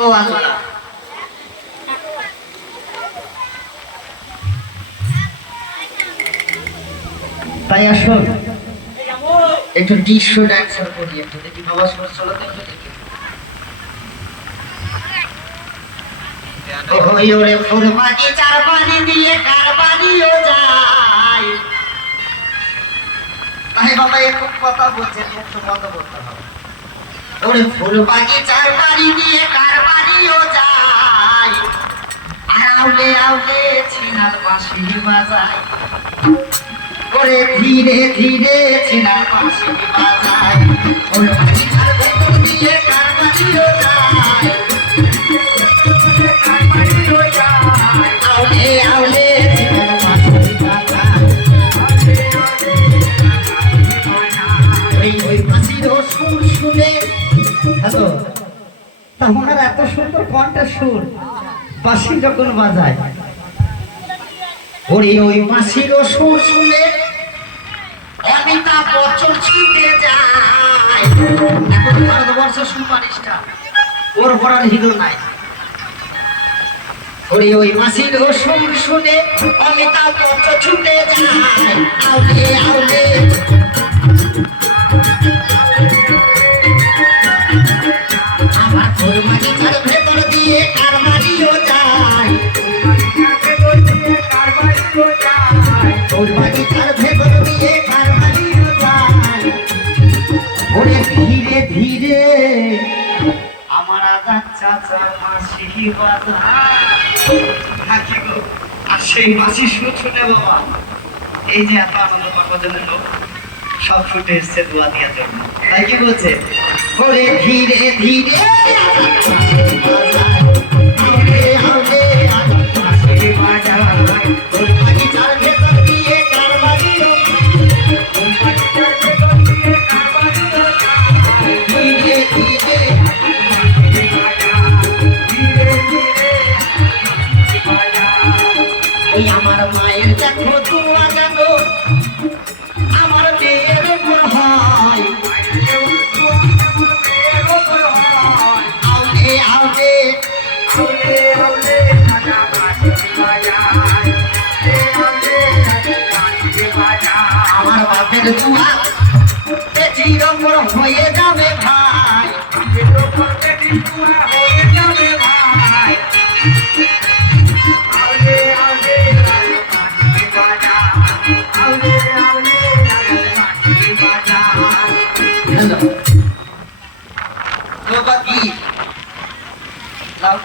ও আল্লাহ, তাই আসুন একটু ডিস্কো ডান্সার করি, একটু দেখি বাবা সুর চলো তো একটু দেখি। ওই ওরে ফুরবাজি চার পানি দিয়ে কার বাড়িও যায়। তাই বাবা একটু কথা বলছেন, একটু বন্ধ করতে হবে। ওরে ফুরবাজি চার পানি দিয়ে কার বাড়িও যায়, আর আউলে আউলে ছিনার বাঁশি বাজায়। ওরে ধীরে ধীরে ছিনার বাঁশি বাজায়, ওরে বাঁশি চার ভেতর দিয়ে কার বাড়িও যায়। আউলে আউলে ছিনার বাঁশি বাজায়, ওই বাঁশির সুর শুনে। হ্যালো, তা ওনার এত সুন্দর কণ্ঠের সুর, বাঁশি যখন বাজায়, ওরে ওই বাঁশির সুর শুনে অমিতাভ বচ্চন ছুটে যায়। এখন ভারতবর্ষ সুপারস্টার, ওর বড় হিরো নাই। ওরে ওই বাঁশির সুর শুনে অমিতাভ বচ্চন ছুটে যায়। আউলে আউলে আমার ফুরবাজি চার ভেতর দিয়ে কার বাড়িও যায়। ফুরবাজি চার ভেতর দিয়ে কার বাড়িও যায়। ওরে ধীরে ধীরে আমার আদার চাচা বাঁশি বাজায়। নাকি গো, আর সেই বাঁশি সুর শুনে বাবা এই যে এত আনন্দ পাওয়ার জন্য লোক সব ছুটে এসছে দোয়া দেওয়ার জন্য। তাই কি বলছে? ওরে ধীরে ধীরে আউলে আউলে বাঁশি বাজায়, ফুরবাজি চার ভেতর দিয়ে কার বাড়িও ধীরে ধীরে। ওই আমার মায়ের দেখো দোয়া যেন আমার মেয়ের উপর হয়। আউলে আউলে আমার বাপের দোয়া বেটির উপর হয়ে যাবে ভাই। হ্যালো, বাবা কি লাও